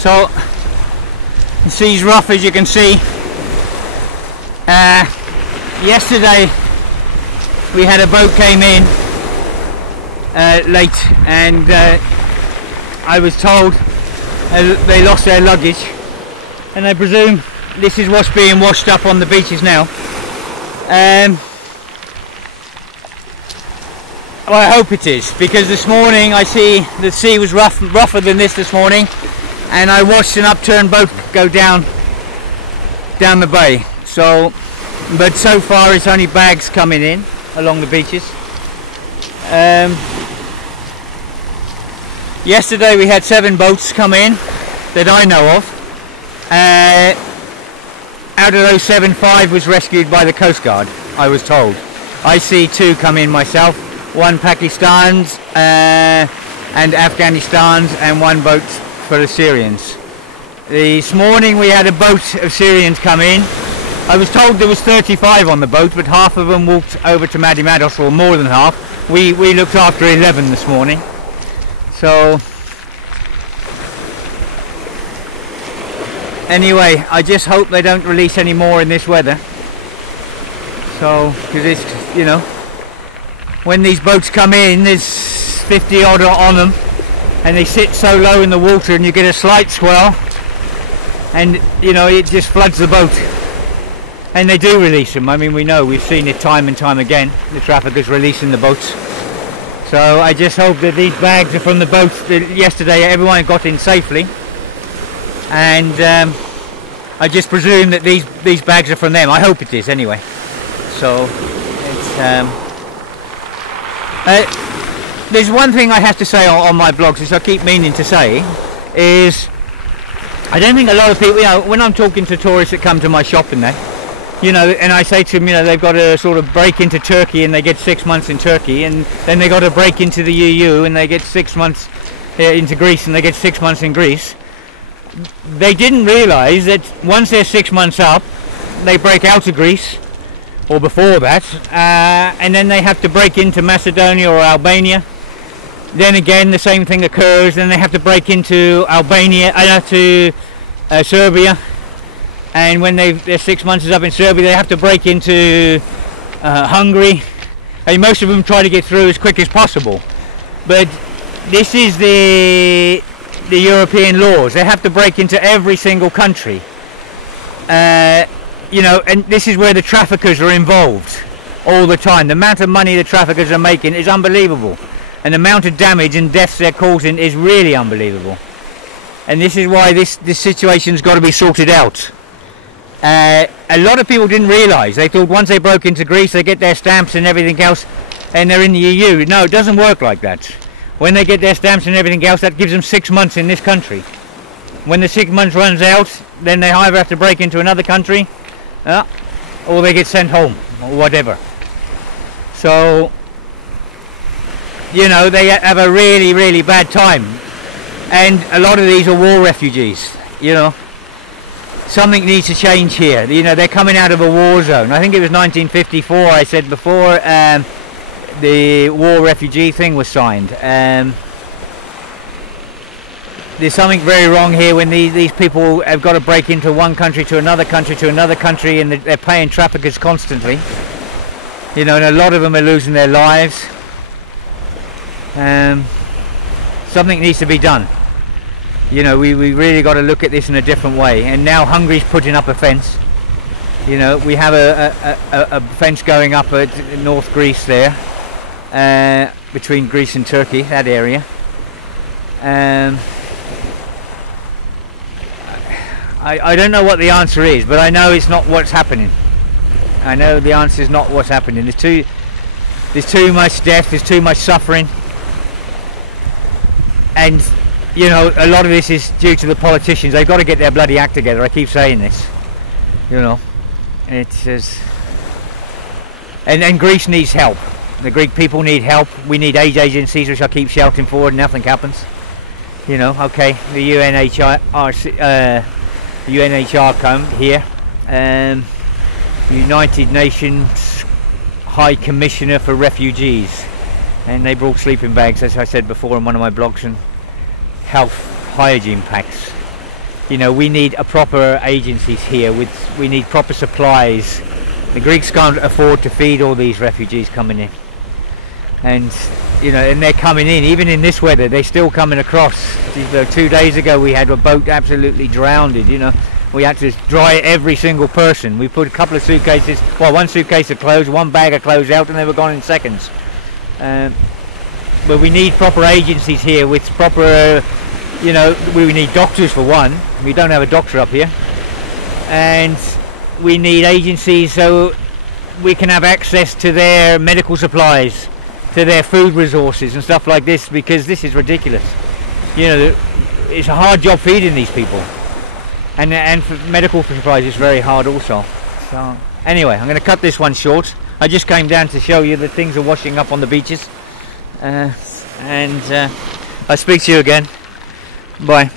So the sea's rough, as you can see. Yesterday we had a boat came in late, and I was told they lost their luggage, and I presume this is what's being washed up on the beaches now. Well, I hope it is, because this morning I see the sea was rougher than this morning, and I watched an upturned boat go down the bay. So, but so far it's only bags coming in along the beaches. Yesterday we had 7 boats come in that I know of. Out of those 7, 5 was rescued by the Coast Guard, I was told. I see 2 come in myself, 1 Pakistan's and Afghanistan's, and 1 boat for the Syrians. This morning we had a boat of Syrians come in. I was told there was 35 on the boat, but half of them walked over to Madi Mados, or more than half. We looked after 11 this morning. So anyway, I just hope they don't release any more in this weather. So, because it's, you know, when these boats come in, there's 50 odd on them, and they sit so low in the water, and you get a slight swell, and you know, it just floods the boat. And they do release them. I mean, we know, we've seen it time and time again, the traffickers releasing the boats. So I just hope that these bags are from the boats that yesterday everyone got in safely, and I just presume that these bags are from them. I hope it is anyway. So it's there's one thing I have to say on my blogs, which I keep meaning to say, is I don't think a lot of people, you know, when I'm talking to tourists that come to my shop and that, you know, and I say to them, you know, they've got to sort of break into Turkey and they get 6 months in Turkey, and then they got to break into the EU and they get 6 months into Greece and they get 6 months in Greece. They didn't realise that once they're 6 months up, they break out of Greece, or before that, and then they have to break into Macedonia or Albania. Then again, the same thing occurs, and they have to break into Albania, to Serbia. And when their 6 months is up in Serbia, they have to break into Hungary. And most of them try to get through as quick as possible. But this is the European laws. They have to break into every single country. You know, and this is where the traffickers are involved all the time. The amount of money the traffickers are making is unbelievable. And the amount of damage and deaths they're causing is really unbelievable. And this is why this situation's got to be sorted out. A lot of people didn't realise. They thought once they broke into Greece, they get their stamps and everything else, and they're in the EU. No, it doesn't work like that. When they get their stamps and everything else, that gives them 6 months in this country. When the 6 months runs out, then they either have to break into another country, or they get sent home, or whatever. So, you know, they have a really, really bad time. And a lot of these are war refugees, you know. Something needs to change here. You know, they're coming out of a war zone. I think it was 1954, I said before, the war refugee thing was signed. There's something very wrong here when these people have got to break into one country to another country to another country, and they're paying traffickers constantly. You know, and a lot of them are losing their lives. Something needs to be done. You know, we really got to look at this in a different way. And now Hungary's putting up a fence. You know, we have a fence going up at North Greece there, between Greece and Turkey, that area. I don't know what the answer is, but I know it's not what's happening. I know the answer is not what's happening. There's too much death, there's too much suffering. And you know, a lot of this is due to the politicians. They've got to get their bloody act together. I keep saying this. You know, it's and Greece needs help. The Greek people need help. We need aid agencies, which I keep shouting for, and nothing happens. You know, okay, the UNHR come here, United Nations High Commissioner for Refugees, and they brought sleeping bags, as I said before in one of my blogs, and health hygiene packs. You know, we need a proper agencies here. We need proper supplies. The Greeks can't afford to feed all these refugees coming in, and you know, and they're coming in even in this weather. They're still coming across. 2 days ago we had a boat absolutely drowned. You know, we had to dry every single person. We put a couple of suitcases, well, one suitcase of clothes, one bag of clothes out, and they were gone in seconds. But we need proper agencies here with proper, you know, we need doctors for one. We don't have a doctor up here, and we need agencies so we can have access to their medical supplies, to their food resources and stuff like this, because this is ridiculous. You know, it's a hard job feeding these people, and for medical supplies it's very hard also. So anyway, I'm going to cut this one short. I just came down to show you that things are washing up on the beaches, and I'll speak to you again. Bye.